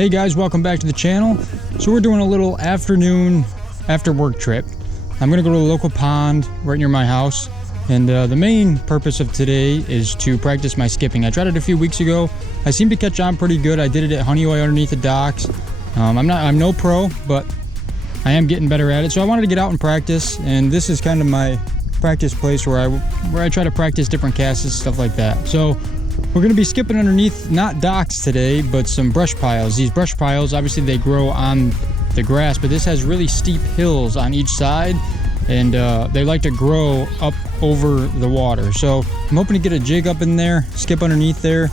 Hey guys, welcome back to the channel. So we're doing a little afternoon after work trip. I'm gonna go to a local pond right near my house, and the main purpose of today is to practice my skipping. I tried it a few weeks ago. I seemed to catch on pretty good. I did it at Honeyway underneath the docks. I'm no pro, but I am getting better at it. So I wanted to get out and practice, and this is kind of my practice place where I try to practice different casts, stuff like that. So we're going to be skipping underneath, not docks today, but some brush piles. These brush piles, obviously they grow on the grass, but this has really steep hills on each side, and they like to grow up over the water. So I'm hoping to get a jig up in there, skip underneath there,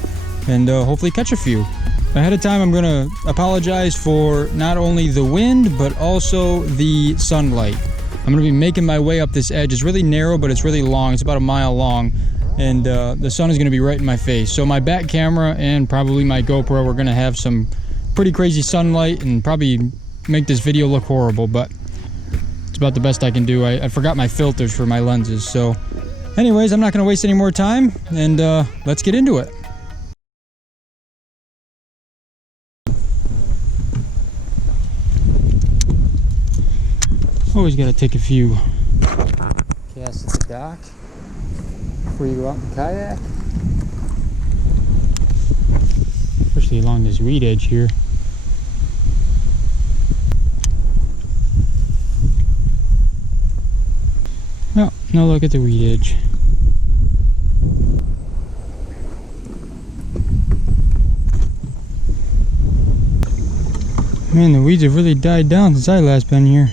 and hopefully catch a few. Ahead of time, I'm going to apologize for not only the wind, but also the sunlight. I'm going to be making my way up this edge. It's really narrow, but it's really long. It's about a mile long. And the sun is going to be right in my face. So my back camera and probably my GoPro, we're going to have some pretty crazy sunlight and probably make this video look horrible, but it's about the best I can do. I forgot my filters for my lenses. So anyways, I'm not going to waste any more time, and let's get into it. Always got to take a few casts at the dock before you go out and kayak, especially along this weed edge here. Oh, now look at the weed edge. Man, the weeds have really died down since I last been here.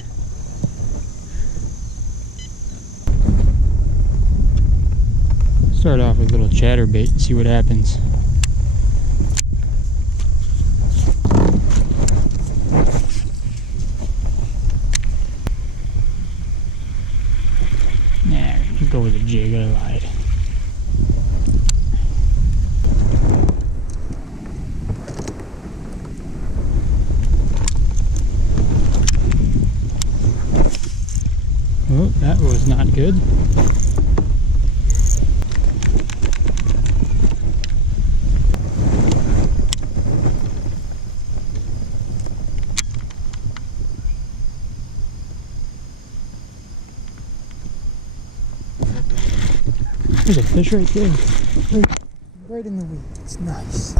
Start off with a little chatterbait and see what happens. Nah, we'll go with a jig. I lied. Oh, that was not good. There's a fish right there, right in the weeds. Nice.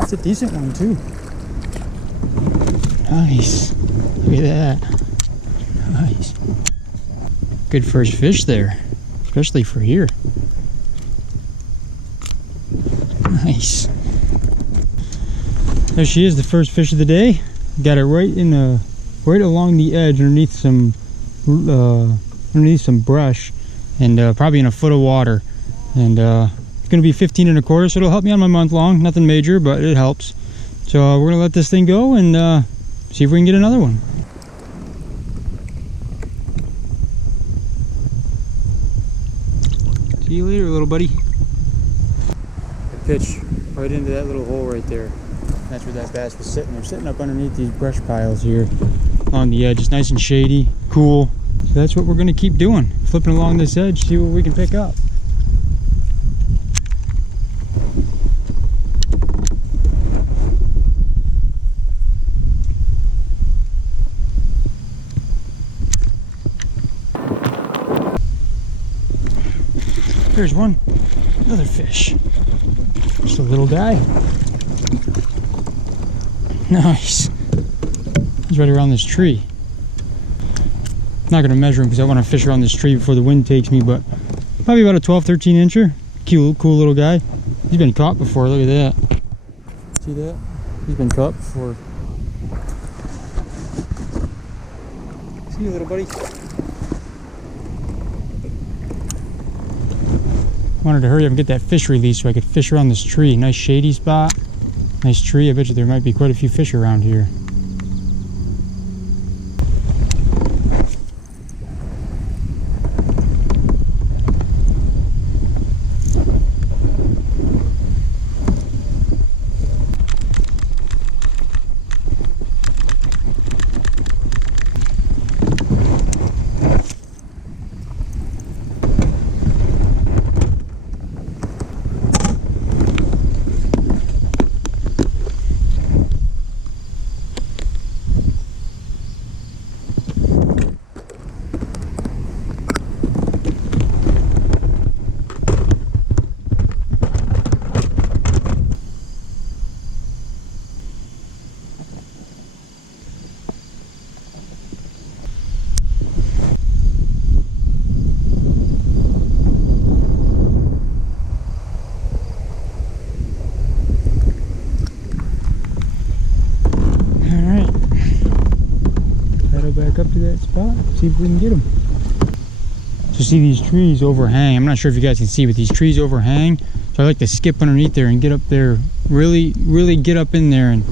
It's a decent one too. Nice. Look at that. Nice. Good first fish there, especially for here. Nice. There she is, the first fish of the day. Got it right along the edge, underneath some brush. And probably in a foot of water, and it's gonna be 15 1/4, so it'll help me on my month long. Nothing major, but it helps. So we're gonna let this thing go and see if we can get another one. See you later, little buddy. I pitched right into that little hole right there. That's where that bass was sitting. They're sitting up underneath these brush piles here on the edge. It's nice and shady, cool. So that's what we're going to keep doing, flipping along this edge, see what we can pick up. There's one, another fish. Just a little guy. Nice. He's right around this tree. Not going to measure him because I want to fish around this tree before the wind takes me, but probably about a 12-13 incher. Cool little guy. He's been caught before. Look at that. See that? He's been caught before. See you, little buddy. Wanted to hurry up and get that fish released so I could fish around this tree. Nice shady spot. Nice tree. I bet you there might be quite a few fish around here. back up to that spot, see if we can get them. So see, these trees overhang. I'm not sure if you guys can see, but these trees overhang. So I like to skip underneath there and get up there, really get up in there and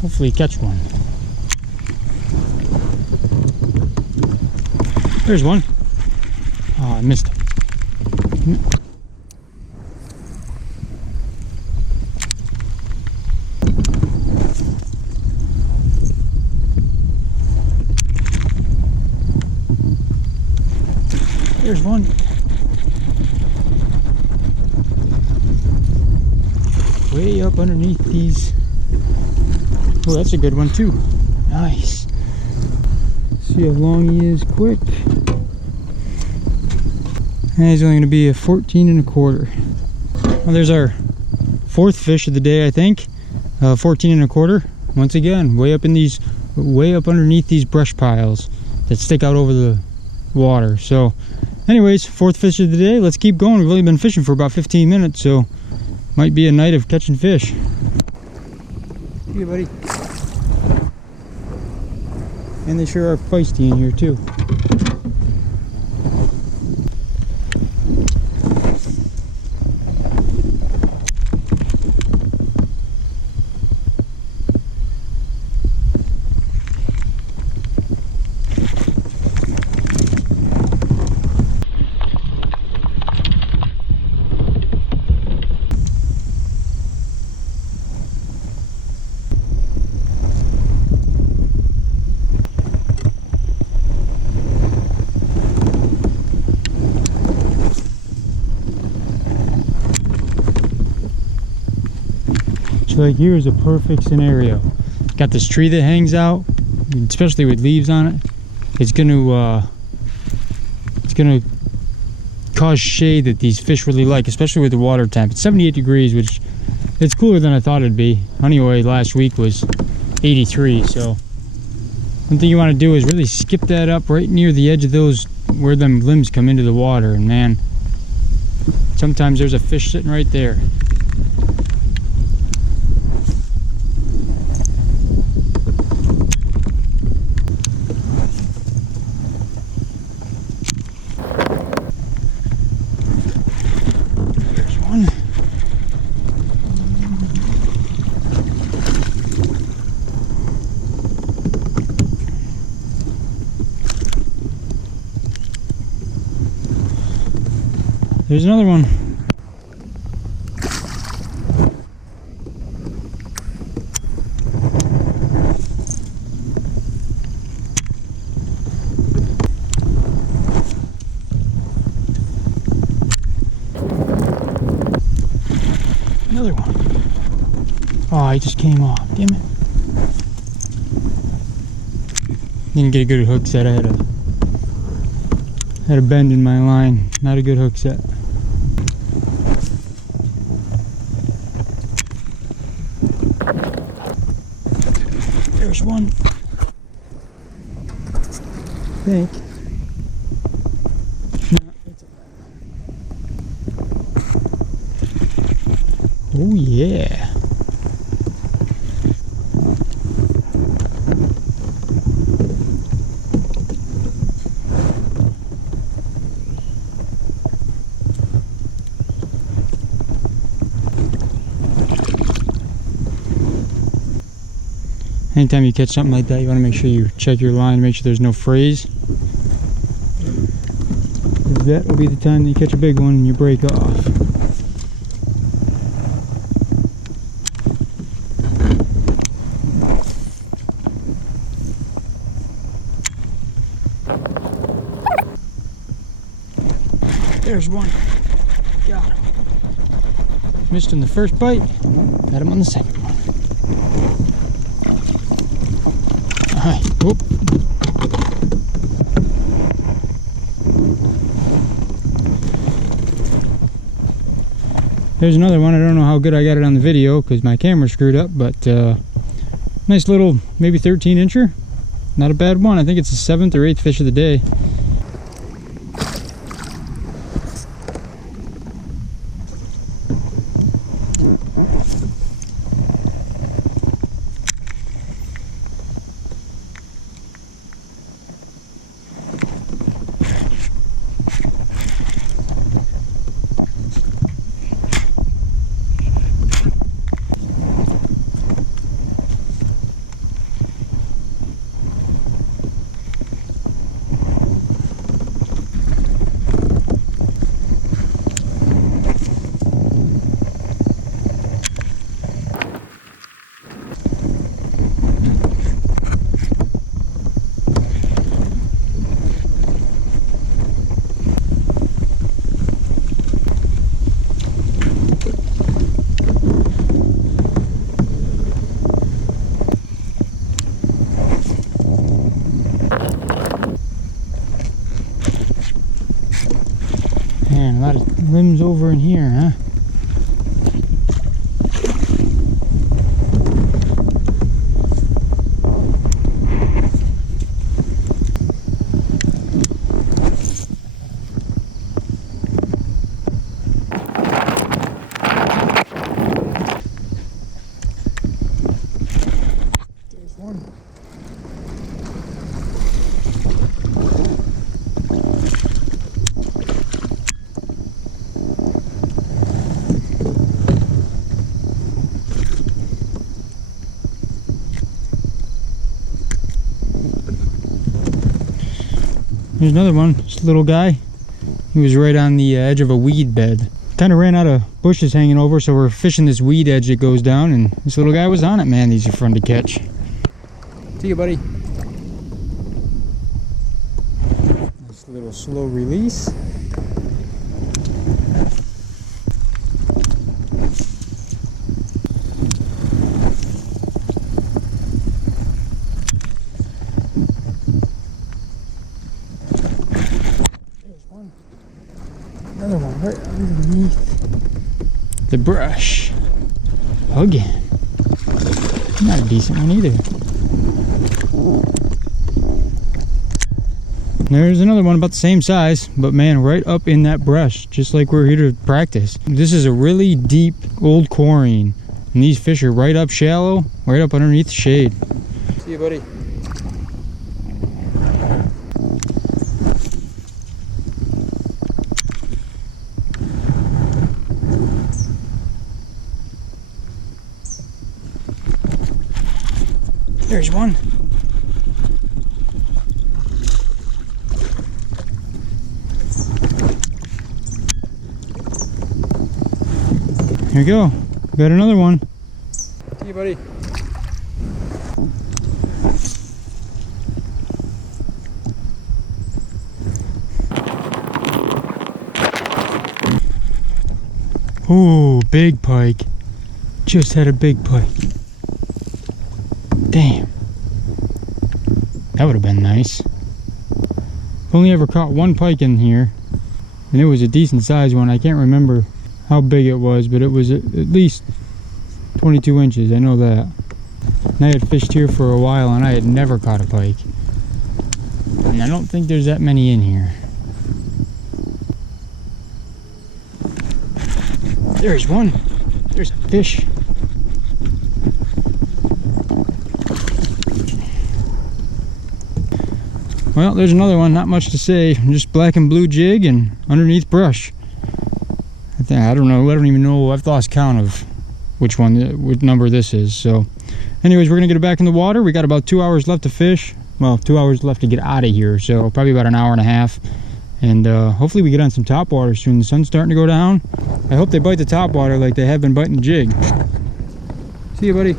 hopefully catch one. There's one. Oh, I missed it. There's one. Way up underneath these. Oh, that's a good one too. Nice. See how long he is quick. And he's only going to be a 14 1/4. Well, there's our fourth fish of the day, I think. 14 1/4. Once again, way up underneath these brush piles that stick out over the water. So anyways, fourth fish of the day. Let's keep going. We've only been fishing for about 15 minutes, so might be a night of catching fish. Hey, buddy. And they sure are feisty in here too. So like here's a perfect scenario. Got this tree that hangs out, especially with leaves on it. It's gonna cause shade that these fish really like, especially with the water temp. It's 78 degrees, which it's cooler than I thought it'd be. Anyway, last week was 83, so one thing you want to do is really skip that up right near the edge of those where them limbs come into the water, and man, sometimes there's a fish sitting right there. There's another one. Another one. Oh, he just came off. Damn it. Didn't get a good hook set. I had a bend in my line. Not a good hook set. There's one. I think. No, it's oh yeah. Anytime you catch something like that, you want to make sure you check your line, make sure there's no frays. That will be the time that you catch a big one and you break off. There's one. Got him. Missed him the first bite, got him on the second one. Hi. Whoop. There's another one. I don't know how good I got it on the video because my camera screwed up, but nice little, maybe 13 incher. Not a bad one. I think it's the 7th or 8th fish of the day. over in here, huh? There's one. There's another one, just a little guy. He was right on the edge of a weed bed. Kind of ran out of bushes hanging over, so we're fishing this weed edge that goes down, and this little guy was on it. Man, these are fun to catch. See you, buddy. Nice little slow release. Another one right underneath The brush. Again. Not a decent one either. There's another one about the same size, but man, right up in that brush, just like we're here to practice. This is a really deep old quarrying, and these fish are right up shallow, right up underneath the shade. See you, buddy. There's one. Here we go. Got another one. See you, buddy. Oh, big pike. Just had a big pike. Damn. That would have been nice. Only ever caught one pike in here, and it was a decent sized one. I can't remember how big it was, but it was at least 22 inches. I know that. And I had fished here for a while, and I had never caught a pike. And I don't think there's that many in here. There's one. There's a fish. Well, there's another one, not much to say. Just black and blue jig and underneath brush. I don't know, I don't even know, I've lost count of which number this is. So anyways, we're gonna get it back in the water. We got about 2 hours left to fish. Well, 2 hours left to get out of here, so probably about an hour and a half. And hopefully we get on some top water soon. The sun's starting to go down. I hope they bite the top water like they have been biting the jig. See you, buddy.